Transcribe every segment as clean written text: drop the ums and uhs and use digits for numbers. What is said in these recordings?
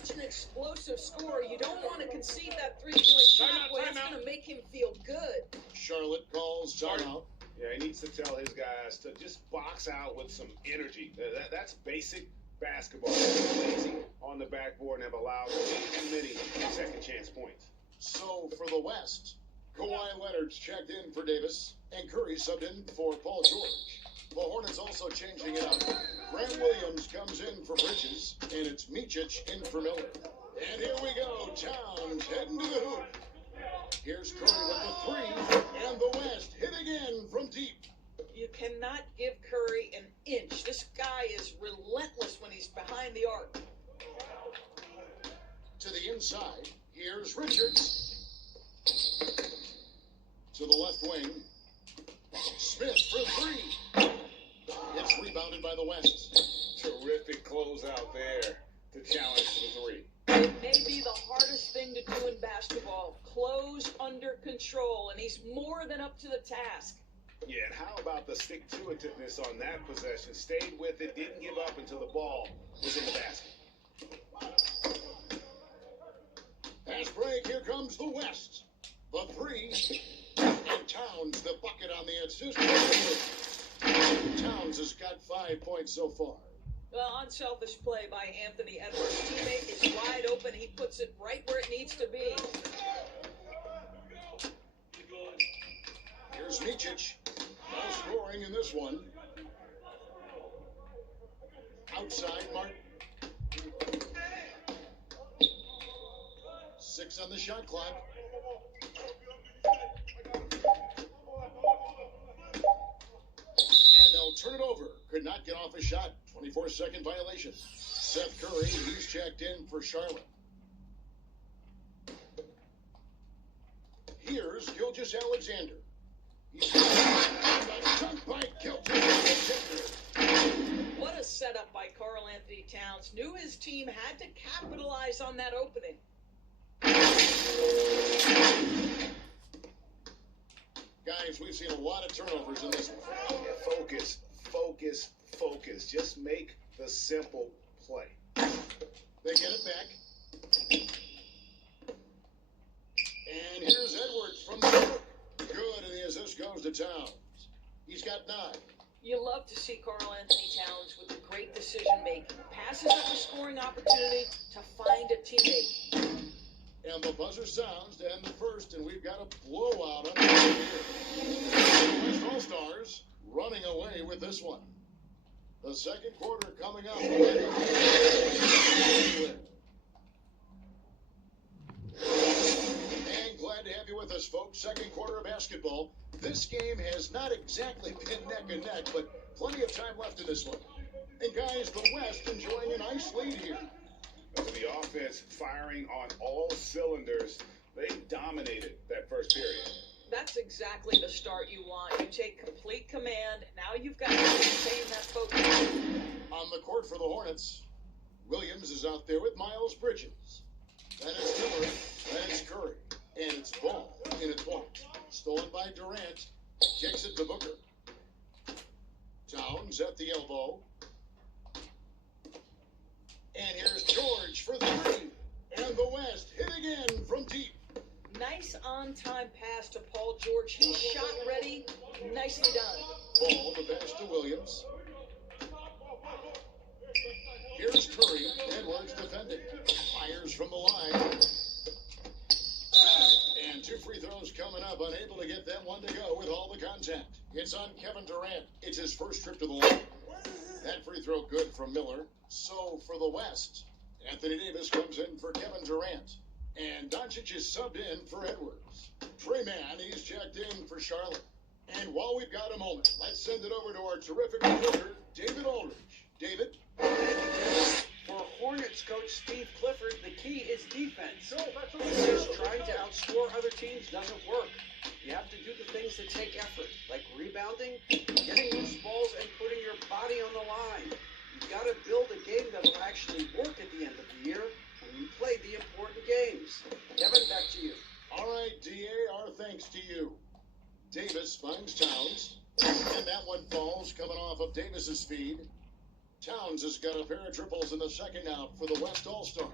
such an explosive scorer. You don't want to concede that three-point shot. Boy, that's going to make him feel good. Charlotte calls timeout. Yeah, he needs to tell his guys to just box out with some energy. That's basic basketball. They're lazy on the backboard and have allowed too many second chance points. So for the West, Kawhi Leonard's checked in for Davis, and Curry subbed in for Paul George. The Hornets also changing it up. Grant Williams comes in for Bridges, and it's Micic in for Miller. And here we go, Towns heading to the hoop. Here's Curry with the three, and the West hit again from deep. You cannot give Curry an inch. This guy is relentless when he's behind the arc. To the inside, here's Richards. To the left wing, Smith for three. It's rebounded by the West. Terrific closeout there to challenge the three. It may be the hardest thing to do in basketball. Close under control, and he's more than up to the task. Yeah, and how about the stick-to-itiveness on that possession? Stayed with it, didn't give up until the ball was in the basket. Pass break, here comes the West. The three, and Towns the bucket on the assist. Towns has got 5 points so far. Well, unselfish play by Anthony Edwards. Teammate is wide open. He puts it right where it needs to be. Here's Micic. No scoring in this one. Outside, Martin. 6 on the shot clock. And they'll turn it over. Could not get off a shot. 24-second violation. Seth Curry, he's checked in for Charlotte. Here's Gilgeous Alexander. He's jumped by Gilgeous. What a setup by Karl Anthony Towns. Knew his team had to capitalize on that opening. Guys, we've seen a lot of turnovers in this one. Focus, focus, focus. Just make the simple play. They get it back. And here's Edwards from the hook. Good, and the assist goes to Towns. He's got 9. You love to see Karl Anthony Towns with the great decision-making. Passes up a scoring opportunity to find a teammate. And the buzzer sounds to end the first, and we've got a blowout on the here. West All-Stars running away with this one. The second quarter coming up. And glad to have you with us, folks. Second quarter of basketball. This game has not exactly been neck and neck, but plenty of time left in this one. And guys, the West enjoying a nice lead here. The offense firing on all cylinders. They dominated that first period. That's exactly the start you want. You take complete command. Now you've got to maintain that focus. On the court for the Hornets, Williams is out there with Miles Bridges. Then it's Miller. Then it's Curry. And it's Ball in its one. Stolen by Durant. Kicks it to Booker. Towns at the elbow. And here's George for 3. And the West hit again from deep. Nice on-time pass to Paul George. He's shot ready. Nicely done. Ball, the pass to Williams. Here's Curry. Edwards defending. Fires from the line. And 2 free throws coming up. Unable to get that one to go with all the contact. It's on Kevin Durant. It's his first trip to the line. That free throw good from Miller. So for the West, Anthony Davis comes in for Kevin Durant. And Doncic is subbed in for Edwards. Trey Mann, he's checked in for Charlotte. And while we've got a moment, let's send it over to our terrific reporter, David Aldridge. David? For Hornets coach Steve Clifford, the key is defense. He says trying to outscore other teams doesn't work. You have to do the things that take effort, like rebounding, getting loose balls, and putting your body on the line. You've got to build a game that will actually work at the end of the year when you play the important games. Kevin, back to you. All right, DA, our thanks to you. Davis finds Towns, and that one falls coming off of Davis's feed. Towns has got a pair of triples in the second out for the West All-Stars.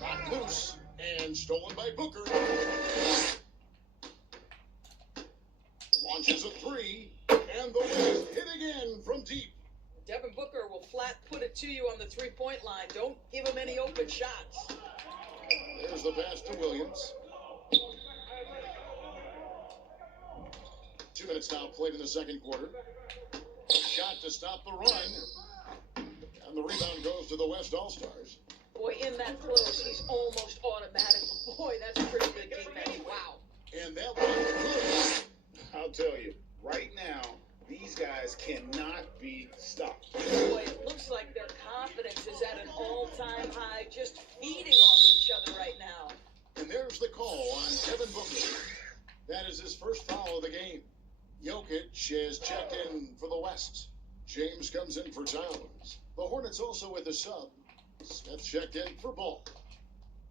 Knocked loose and stolen by Booker. Launches a three, and the West hit again from deep. Devin Booker will flat put it to you on the three-point line. Don't give him any open shots. There's the pass to Williams. 2 minutes now played in the second quarter. Shot to stop the run. And the rebound goes to the West All-Stars. Boy, in that close, he's almost automatic. But boy, that's pretty good defense. Wow. And that one good. I'll tell you, right now, these guys cannot be stopped. Boy, it looks like their confidence is at an all-time high, just feeding off each other right now. And there's the call on Devin Booker. That is his first foul of the game. Jokic is checked in for the West. James comes in for Towns. The Hornets also with a sub. Smith checked in for Ball.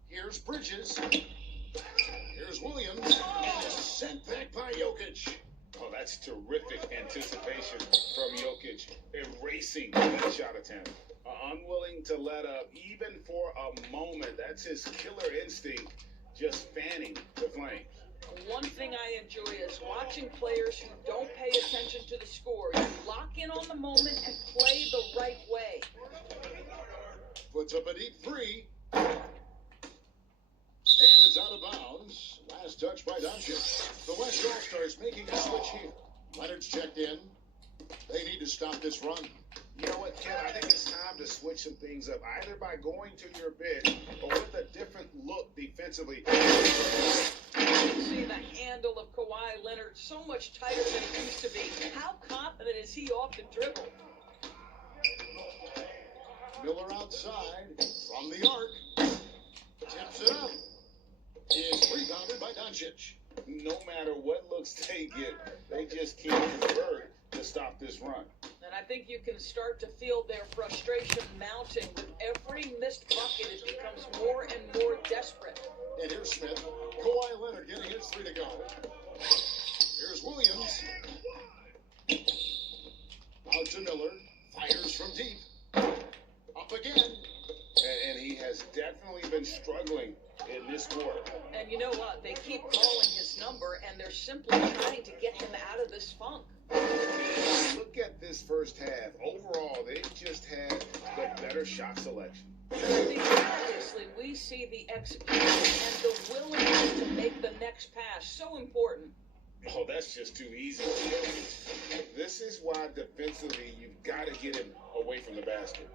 Here's Bridges. Here's Williams. And it's sent back by Jokic. Oh, that's terrific anticipation from Jokic, erasing that shot attempt. Unwilling to let up even for a moment. That's his killer instinct, just fanning the flames. One thing I enjoy is watching players who don't pay attention to the score. You lock in on the moment and play the right way. Puts up a deep three. And it's out of bounds. Last touch by Doncic. The West All-Stars making a switch here. Leonard's checked in. They need to stop this run. You know what, Ken? I think it's time to switch some things up, either by going to your bench or with a different look defensively. You see the handle of Kawhi Leonard so much tighter than it used to be. How confident is he off the dribble? Miller outside from the arc. Tips it up. Is rebounded by Doncic. No matter what looks they get, they just can't convert to stop this run. And I think you can start to feel their frustration mounting. With every missed bucket, it becomes more and more desperate. And here's Smith. Kawhi Leonard getting his three to go. Here's Williams. Out to Miller. Fires from deep. Up again. And he has definitely been struggling in this quarter. And you know what? They keep calling his number, and they're simply trying to get him out of this funk. Look at this first half. Overall, they've just had the better shot selection. And I think obviously we see the execution and the willingness to make the next pass. So important. Oh, that's just too easy. This is why defensively you've got to get him away from the basket.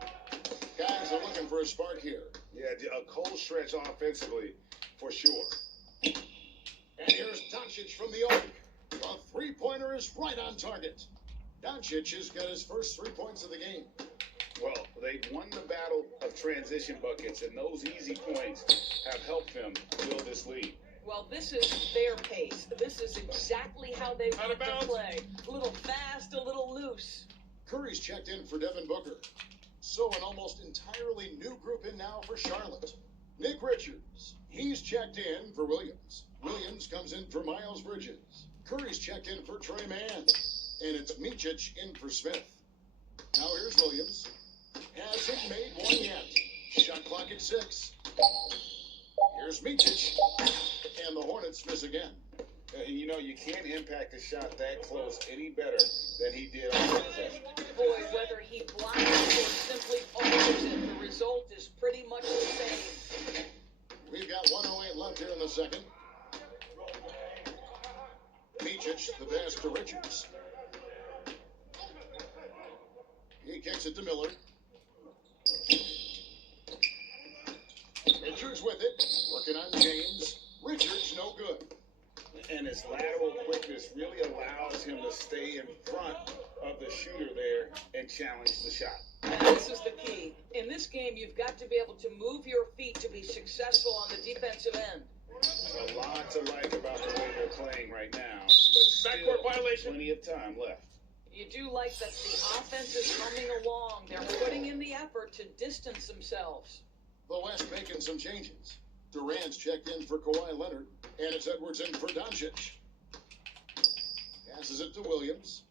Guys are looking for a spark here. Yeah, a cold stretch offensively, for sure. And here's Doncic from the arc. The three-pointer is right on target. Doncic has got his first 3 points of the game. Well, they've won the battle of transition buckets, and those easy points have helped them build this lead. Well, this is their pace. This is exactly how they want to play. A little fast, a little loose. Curry's checked in for Devin Booker. So an almost entirely new group in now for Charlotte. Nick Richards, he's checked in for Williams. Williams comes in for Miles Bridges. Curry's checked in for Trey Mann. And it's Micic in for Smith. Now here's Williams. Hasn't made one yet. Shot clock at 6. Here's Micic. And the Hornets miss again. You know, you can't impact a shot that close any better than he did on that possession. Boy, whether he blocks it or simply alters it, the result is pretty much the same. We've got 1:08 left here in the second. Micic, the pass to Richards. He kicks it to Miller. Richards with it. Working on James. Richards, no good. And his lateral quickness really allows him to stay in front of the shooter there and challenge the shot. And this is the key. In this game, you've got to be able to move your feet to be successful on the defensive end. A lot to like about the way they're playing right now, but still plenty of time left. You do like that the offense is humming along. They're putting in the effort to distance themselves. The West making some changes. Durant's checked in for Kawhi Leonard, and it's Edwards in for Doncic. Passes it to Williams.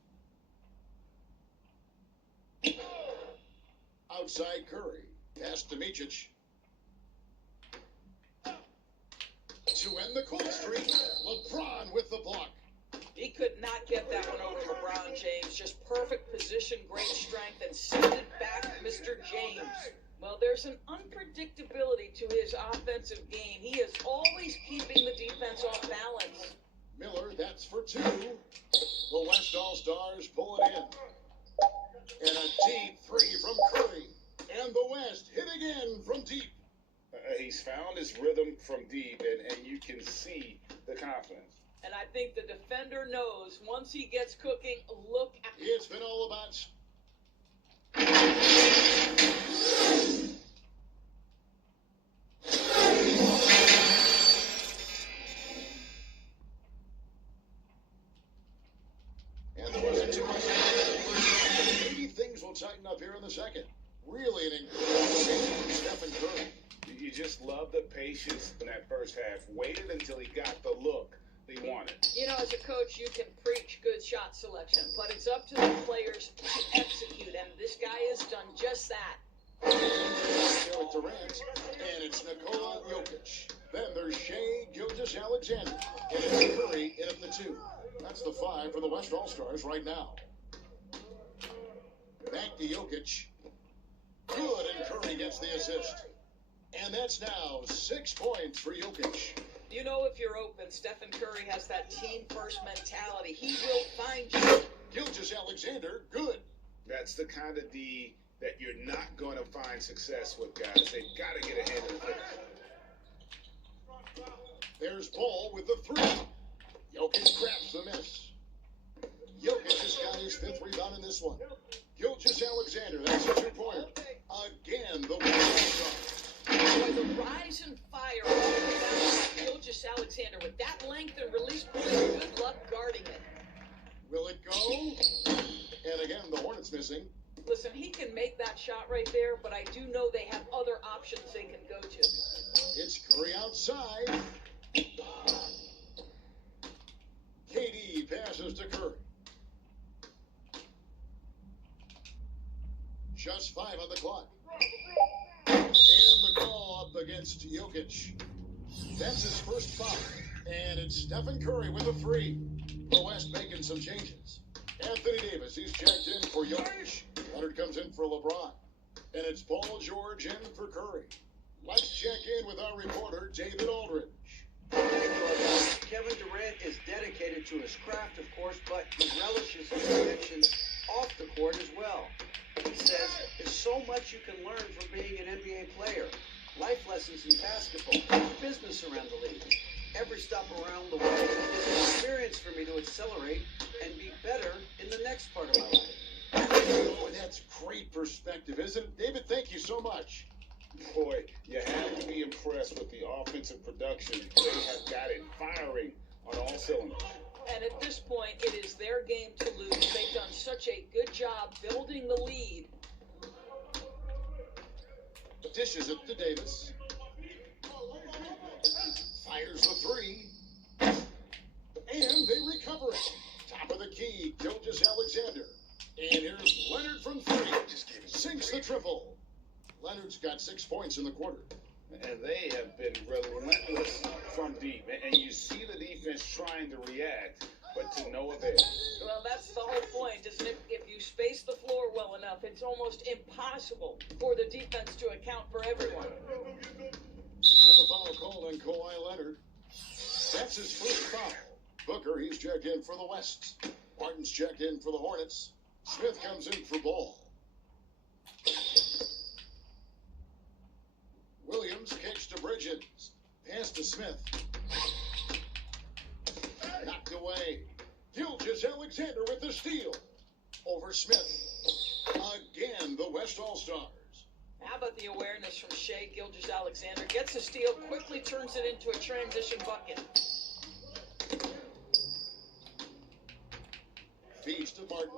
Outside Curry. Pass to Micic. To end the cold streak, LeBron with the block. He could not get that one over LeBron James. Just perfect position, great strength, and send it back, Mr. James. Well, there's an unpredictability to his offensive game. He is always keeping the defense off balance. Miller, that's for two. The West All-Stars pull it in. And a deep three from Curry. And the West hit again from deep. He's found his rhythm from deep, and you can see the confidence. And I think the defender knows once he gets cooking, look at... It's been all about... And there wasn't too much. Maybe things will tighten up here in the second. Really an incredible game from Stephen Curry. You just love the patience in that first half. Waited until he got the look he wanted. You know, as a coach, you can preach good shot selection, but it's up to the players to execute, and this guy has done just that. Here with Durant, and it's Nikola Jokic. Then there's Shea Gilgeous-Alexander, and it's Curry in at the two. That's the five for the West All-Stars right now. Back to Jokic. Good, and Curry gets the assist. And that's now 6 points for Jokic. You know, if you're open, Stephen Curry has that team-first mentality. He will find you. Gilgeous-Alexander, good. That's the kind of D that you're not going to find success with, guys. They've got to get ahead of the finish. There's Ball with the three. Jokic grabs the miss. Jokic has got his fifth rebound in this one. Gilgeous-Alexander, that's a two-pointer. Again, the West All-Stars. Boy, the rise and fire all the way down by Gilgeous-Alexander with that length and release point. Good luck guarding it. Will it go? And again, the Hornets missing. Listen, he can make that shot right there, but I do know they have other options they can go to. It's Curry outside. KD passes to Curry. Just 5 on the clock. And the call up against Jokic. That's his first foul. And it's Stephen Curry with a three. The West making some changes. Anthony Davis, he's checked in for Jokic. Leonard comes in for LeBron. And it's Paul George in for Curry. Let's check in with our reporter, David Aldridge. Kevin Durant is dedicated to his craft, of course, but he relishes his connection off the court as well. He says there's so much you can learn from being an NBA player. Life lessons in basketball, business around the league. Every stop around the way is an experience for me to accelerate and be better in the next part of my life. Boy, that's great perspective, isn't it? David, thank you so much. Boy, you have to be impressed with the offensive production. They have got it firing on all cylinders. And at this point, it is their game to lose. They've done such a good job building the lead. Dishes it to Davis. Fires the three. And they recover it. Top of the key, Gilgeous-Alexander. And here's Leonard from three. Sinks the triple. Leonard's got 6 points in the quarter. And they have been relentless from deep. And you see the defense trying to react, but to no avail. Well, that's the whole point, isn't it? If you space the floor well enough, it's almost impossible for the defense to account for everyone. And the foul called on Kawhi Leonard. That's his first foul. Booker, he's checked in for the West. Martin's checked in for the Hornets. Smith comes in for Ball. Williams kicks to Bridges. Pass to Smith. Knocked away. Gilgeous-Alexander with the steal. Over Smith. Again, the West All-Stars. How about the awareness from Shea Gilgeous-Alexander? Gets a steal, quickly turns it into a transition bucket. Feeds to Martin.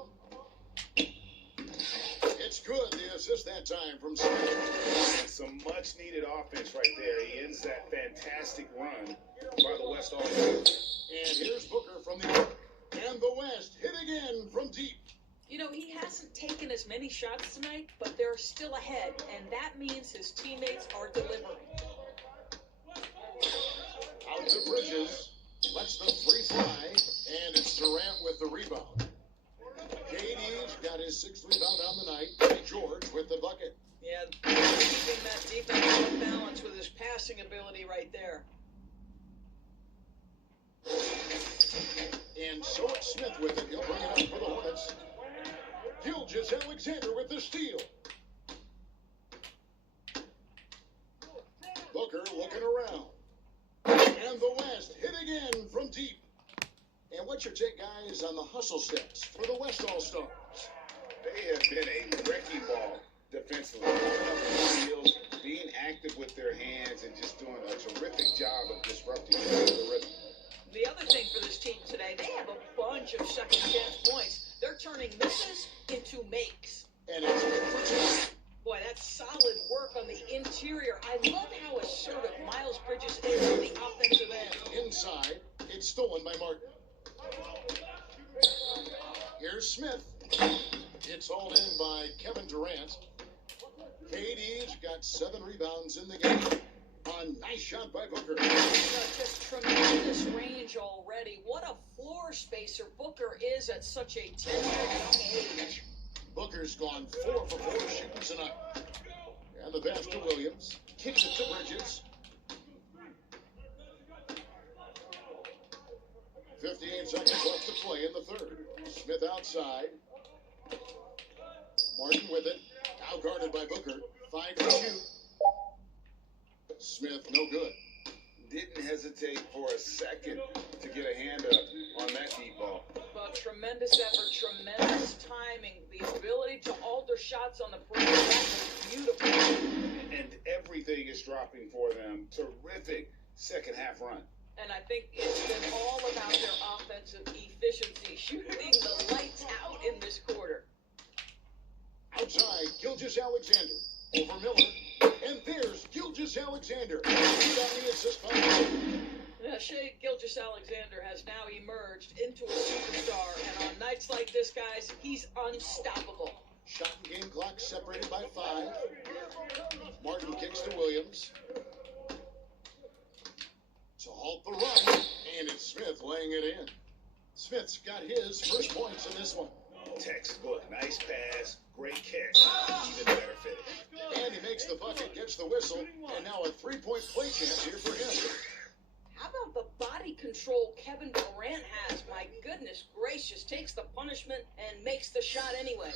It's good. The assist that time from Smith. Some much-needed offense right there. He ends that fantastic run by the West All-Stars. And here's Booker from the arc. And the West hit again from deep. You know, he hasn't taken as many shots tonight, but they're still ahead, and that means his teammates are delivering. Out to Bridges. Lets the three fly, and it's Durant with the rebound. KD's got his sixth rebound on the night. George with the bucket. Yeah, keeping that defense on balance with his passing ability right there. And so it's Smith with it. He'll bring it up for the Hornets. Gilgeous-Alexander with the steal. Booker looking around. And the West hit again from deep. And what's your take, guys, on the hustle steps for the West All-Stars? They have been a wrecking ball defensively. Steals, being active with their hands, and just doing a terrific job of disrupting the rhythm. The other thing for this team today, they have a bunch of second chance points. They're turning misses into makes. And it's good for two. Boy, that's solid work on the interior. I love how assertive Miles Bridges is on the offensive end. Inside, it's stolen by Martin. Here's Smith. It's hauled in by Kevin Durant. KD's got 7 rebounds in the game. A nice shot by Booker. Just tremendous range already. What a floor spacer Booker is at such a tender young age. Booker's gone 4 for 4 shooting tonight. And the pass to Williams. Kicks it to Bridges. 58 seconds left to play in the third. Smith outside. Martin with it. Now guarded by Booker. 5 to shoot. Smith, no good. Didn't hesitate for a second to get a hand up on that deep ball. But tremendous effort, tremendous timing, the ability to alter shots on the perimeter. That was beautiful. And everything is dropping for them. Terrific second half run. And I think it's been all about their offensive efficiency, shooting the lights out in this quarter. Outside, Gilgeous-Alexander. Over Miller. And there's Gilgeous-Alexander. He got the assist by Miller. Shea Gilgeous-Alexander has now emerged into a superstar, and on nights like this, guys, he's unstoppable. Shot and game clock separated by 5. Martin kicks to Williams. To halt the run, and it's Smith laying it in. Smith's got his first points in this one. Textbook. Nice pass. Great catch. Even better finish. And he makes the bucket, gets the whistle, and now a 3-point play chance here for him. How about the body control Kevin Durant has? My goodness gracious, takes the punishment and makes the shot anyway.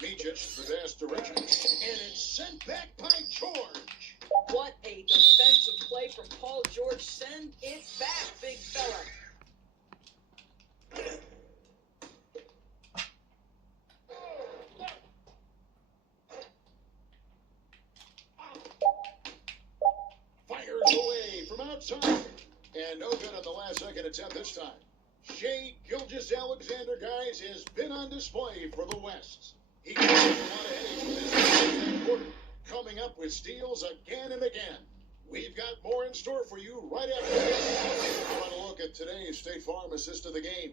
Micic, the pass to Richards, and it's sent back by George. What a defensive play from Paul George. Send it back, big fella. Fires away from outside. And no good on the last second attempt this time. Shea Gilgeous-Alexander, guys, has been on display for the West. He caused a lot of headaches with his team in that quarter, coming up with steals again and again. We've got more in store for you right after this. I want to look at today's State Farm assist of the game.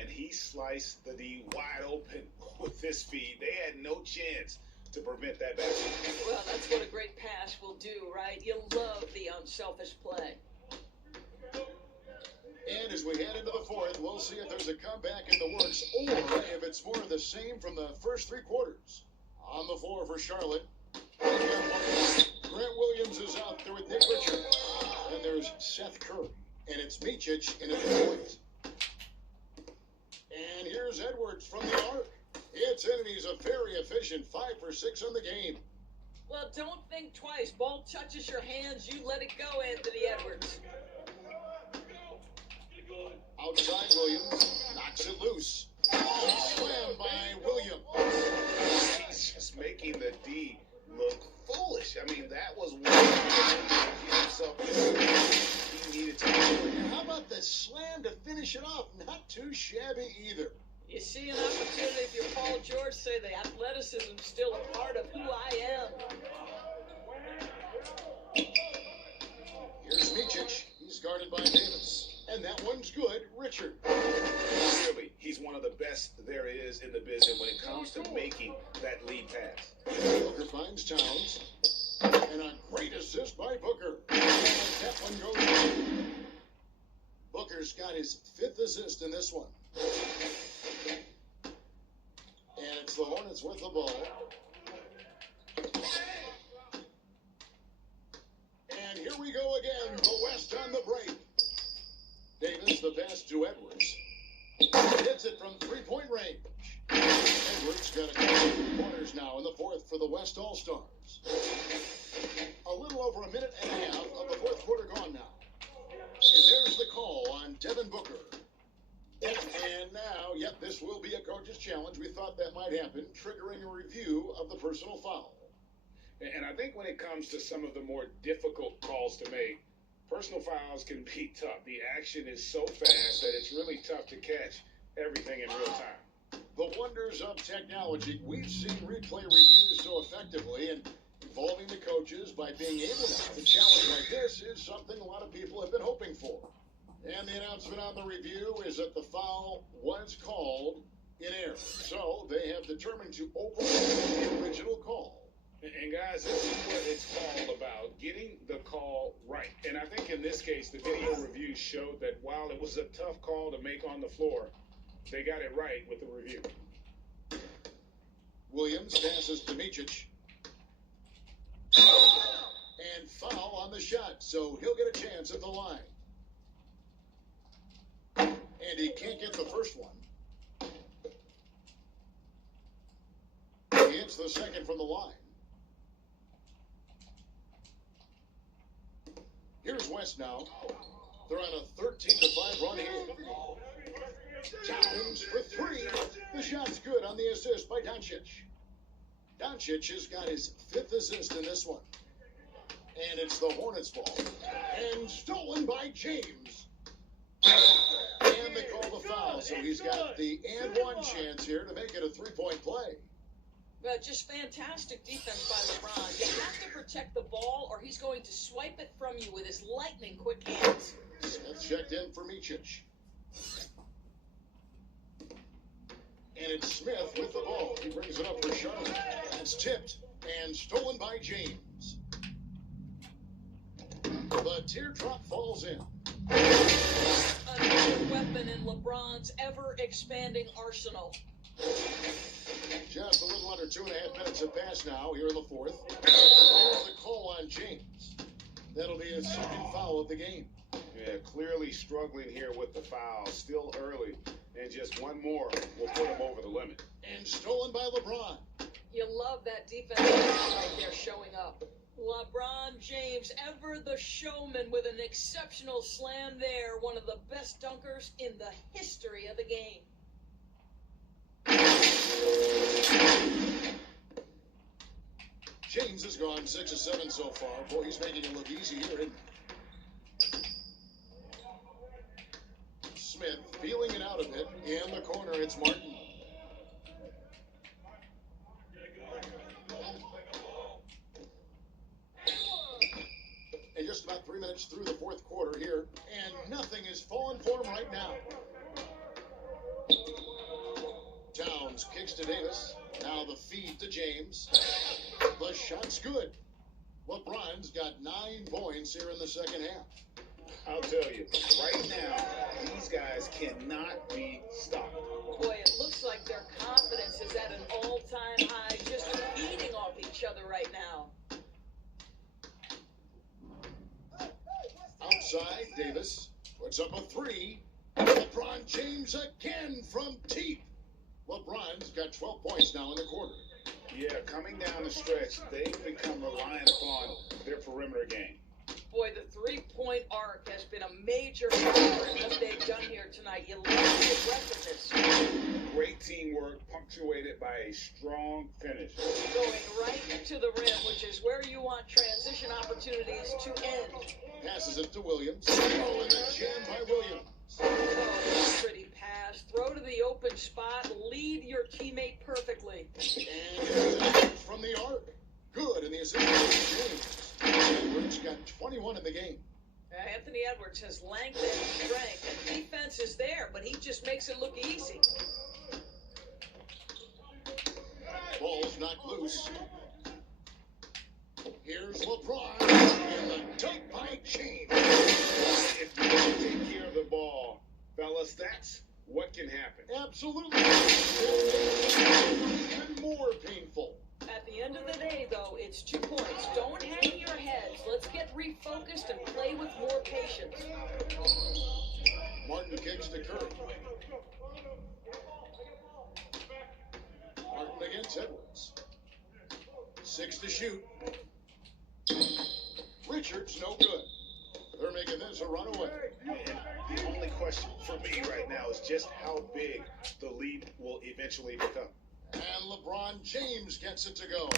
And he sliced the D wide open with his speed. They had no chance to prevent that basket. Well, that's what a great pass will do, right? You love the unselfish play. And as we head into the fourth, we'll see if there's a comeback in the works or if it's more of the same from the first 3 quarters. On the floor for Charlotte, Grant Williams is out there with Nick Richards. And there's Seth Curry. And it's Micic in his point. And here's Edwards from the arc. It's in, and he's a very efficient 5 for 6 on the game. Well, don't think twice. Ball touches your hands, you let it go, Anthony Edwards. Outside Williams, knocks it loose. Slammed by Williams. He's just making the D look foolish. I mean, that was one himself. He needed to. And how about the slam to finish it off? Not too shabby either. You see an opportunity if you're Paul George, say the athleticism's still a part of who I am. Here's Micic. He's guarded by Davis. And that one's good, Richard. Clearly, he's one of the best there is in the business when it comes to making that lead pass. Booker finds Towns. And a great assist by Booker. And that one goes in. Booker's got his 5th assist in this one. And it's the Hornets with the ball. And here we go again. The West on the break. Davis, the pass to Edwards. Hits it from 3-point range. Edwards got a couple of 3-pointers now in the 4th for the West All-Stars. A little over a minute and a half of the 4th quarter gone now. And there's the call on Devin Booker. And now, yep, this will be a coach's challenge. We thought that might happen, triggering a review of the personal foul. And I think when it comes to some of the more difficult calls to make, personal fouls can be tough. The action is so fast that it's really tough to catch everything in real time. The wonders of technology. We've seen replay reviews so effectively, and involving the coaches by being able to have a challenge like this is something a lot of people have been hoping for. And the announcement on the review is that the foul was called in error. So they have determined to overrule the original call. And guys, this is what it's all about, getting the call right. And I think in this case, the video review showed that while it was a tough call to make on the floor, they got it right with the review. Williams passes to Micic. And foul on the shot, so he'll get a chance at the line. And he can't get the first one. He hits the second from the line. Here's West now. They're on a 13-5 run here. Towns for 3. The shot's good on the assist by Doncic. Doncic has got his 5th assist in this one. And it's the Hornets' ball. And stolen by James. And they call the foul, so he's got the and one chance here to make it a 3-point play. Just fantastic defense by LeBron. You have to protect the ball or he's going to swipe it from you with his lightning quick hands. Smith checked in for Micic. And it's Smith with the ball. He brings it up for Charlotte. It's tipped and stolen by James. The teardrop falls in. Another weapon in LeBron's ever-expanding arsenal. Just a little under 2.5 minutes have passed now here in the 4th. There's the call on James. That'll be his 2nd foul of the game. Yeah, clearly struggling here with the foul. Still early. And just one more will put him over the limit. And stolen by LeBron. You love that defensive right there showing up. LeBron James, ever the showman with an exceptional slam there. One of the best dunkers in the history of the game. James has gone 6 of 7 so far. Boy, he's making it look easy here, isn't he? Smith feeling it out a bit. In the corner, it's Martin. And just about 3 minutes through the 4th quarter here, and nothing is falling for him right now. Towns kicks to Davis. Now the feed to James. The shot's good. LeBron's got 9 points here in the second half. I'll tell you, right now, these guys cannot be stopped. Boy, it looks like their confidence is at an all-time high, just feeding off each other right now. Outside, Davis puts up a 3. LeBron James again from deep. LeBron's got 12 points now in the quarter. Yeah, coming down the stretch, they've become reliant upon their perimeter game. Boy, the three-point arc has been a major factor in what they've done here tonight. You love the aggressiveness. Great teamwork, punctuated by a strong finish. Going right to the rim, which is where you want transition opportunities to end. Passes it to Williams. Oh, and a jam by Williams. Oh, pretty pass. Throw to the open spot. Lead your teammate perfectly. And it's from the arc. Good in the assist to James. Edwards got 21 in the game. Anthony Edwards has length and strength, and defense is there, but he just makes it look easy. Ball's knocked loose. Here's LeBron in the dunk by James. If you don't take care of the ball, fellas, that's what can happen. Absolutely. Even more painful. At the end of the day, though, it's 2 points. Don't hang your heads. Let's get refocused and play with more patience. Martin kicks to Curry. Martin against Edwards. 6 to shoot. Richards no good. They're making this a runaway. And the only question for me right now is just how big the lead will eventually become. And LeBron James gets it to go.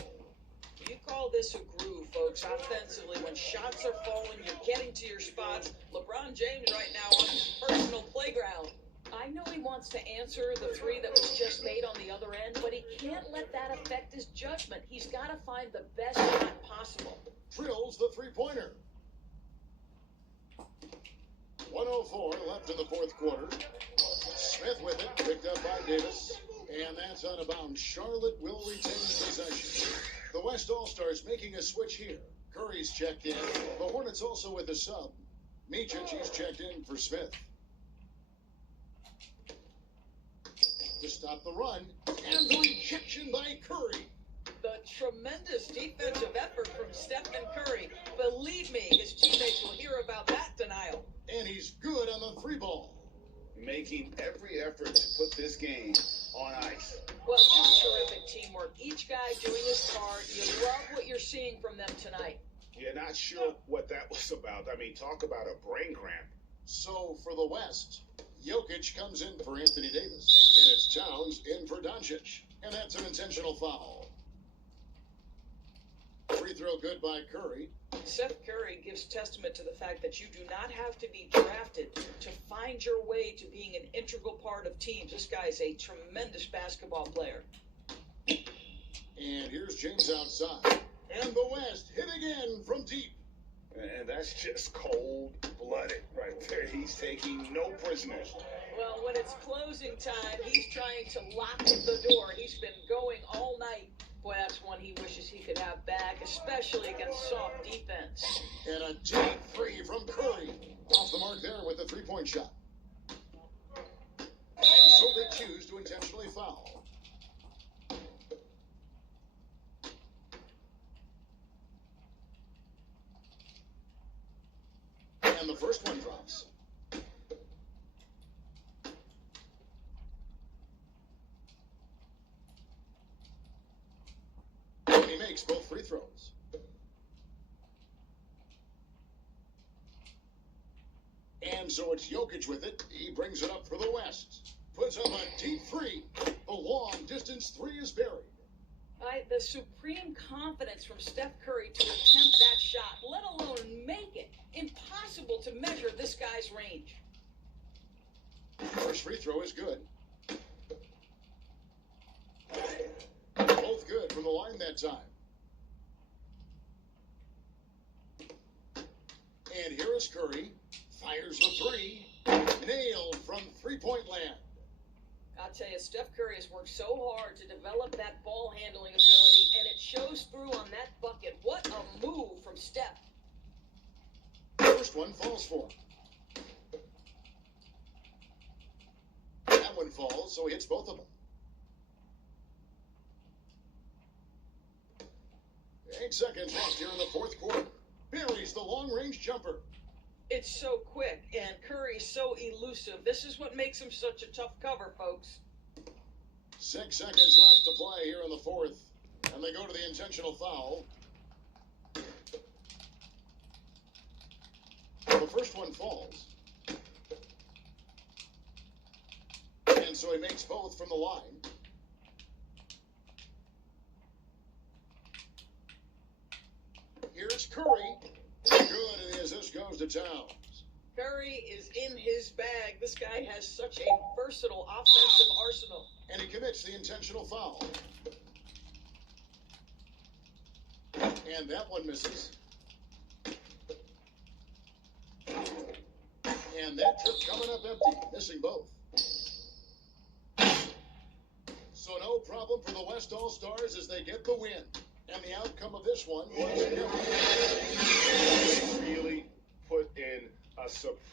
You call this a groove, folks. Offensively, when shots are falling, you're getting to your spots. LeBron James right now on his personal playground. I know he wants to answer the three that was just made on the other end, but he can't let that affect his judgment. He's got to find the best shot possible. Drills the three-pointer. 1:04 left in the fourth quarter. Smith with it, picked up by Davis. And that's out of bounds. Charlotte will retain possession. The West All-Stars making a switch here. Curry's checked in. The Hornets also with a sub. Micic, he's checked in for Smith. To stop the run. And the rejection by Curry. The tremendous defensive effort from Stephen Curry. Believe me, his teammates will hear about that denial. And he's good on the three ball. Making every effort to put this game on ice. Well, just terrific teamwork. Each guy doing his part. You love what you're seeing from them tonight. You're not sure what that was about. I mean, talk about a brain cramp. So for the West, Jokic comes in for Anthony Davis. And it's Towns in for Doncic. And that's an intentional foul. Free throw good by Curry. Seth Curry gives testament to the fact that you do not have to be drafted to find your way to being an integral part of teams. This guy is a tremendous basketball player. And here's James outside. And the West hit again from deep. And that's just cold-blooded right there. He's taking no prisoners. Well, when it's closing time, he's trying to lock the door. He's been going all night. Boy, that's one he wishes he could have back, especially against soft defense. And a deep three from Curry. Off the mark there with the three-point shot. And so they choose to intentionally foul. And the first one drops. And he makes both free throws. And so it's Jokic with it. He brings it up for the West. Puts up a deep three. The long-distance three is buried. The supreme confidence from Steph Curry to attempt that shot, let alone make it. Impossible to measure this guy's range. First free throw is good. Both good from the line that time. And here is Curry. Fires the three. Nailed from three-point land. I'll tell you, Steph Curry has worked so hard to develop that ball handling ability, and it shows through on that bucket. What a move from Steph. First one falls for him. That one falls, so he hits both of them. 8 seconds left here in the fourth quarter. Buries the long-range jumper. It's so quick, and Curry's so elusive. This is what makes him such a tough cover, folks. 6 seconds left to play here in the fourth. And they go to the intentional foul. The first one falls. And so he makes both from the line. Here's Curry. Good, and the assist goes to Towns. Curry is in his bag. This guy has such a versatile offensive arsenal. And he commits the intentional foul. And that one misses. And that trip coming up empty, missing both. So no problem for the West All-Stars as they get the win. And the outcome of this one was Really put in a surprise.